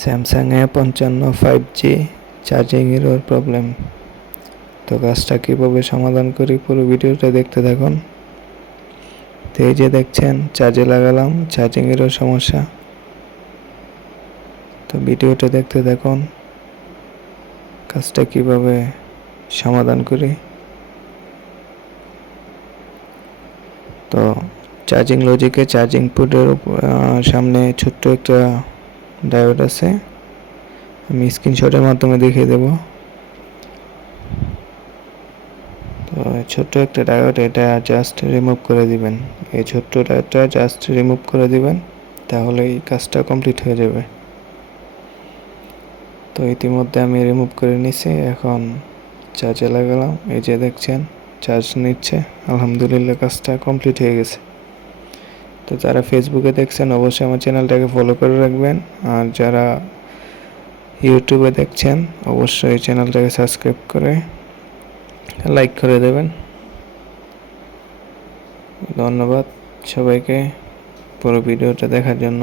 Samsung A55 5G charging error problem. তো কাজটা কীভাবে সমাধান করি পুরো ভিডিওটা দেখতে থাকুন। তো এই যে দেখছেন চার্জে লাগালাম, চার্জিং এরর সমস্যা। তো ভিডিওটা দেখতে থাকুন, কাজটা কীভাবে সমাধান করি। তো চার্জিং লজিকে চার্জিং পোর্টের সামনে ছোট্ট একটা ডায়োড আছে, আমি স্ক্রিনশটের মাধ্যমে দেখিয়ে দেব। তো ছোট্ট একটা ডায়োড, এটা জাস্ট রিমুভ করে দিবেন। এই ছোট্ট ডায়োডটা জাস্ট রিমুভ করে দিবেন, তাহলে এই কাজটা কমপ্লিট হয়ে যাবে। তো ইতিমধ্যে আমি রিমুভ করে নিছি, এখন চার্জে লাগালাম। এই যে দেখছেন চার্জ নিচ্ছে, আলহামদুলিল্লাহ কাজটা কমপ্লিট হয়ে গেছে। তো যারা ফেসবুকে দেখছেন অবশ্যই আমার চ্যানেলটাকে ফলো করে রাখবেন, আর যারা ইউটিউবে দেখছেন অবশ্যই চ্যানেলটাকে সাবস্ক্রাইব করে লাইক করে দেবেন। ধন্যবাদ সবাইকে পুরো ভিডিওটা দেখার জন্য।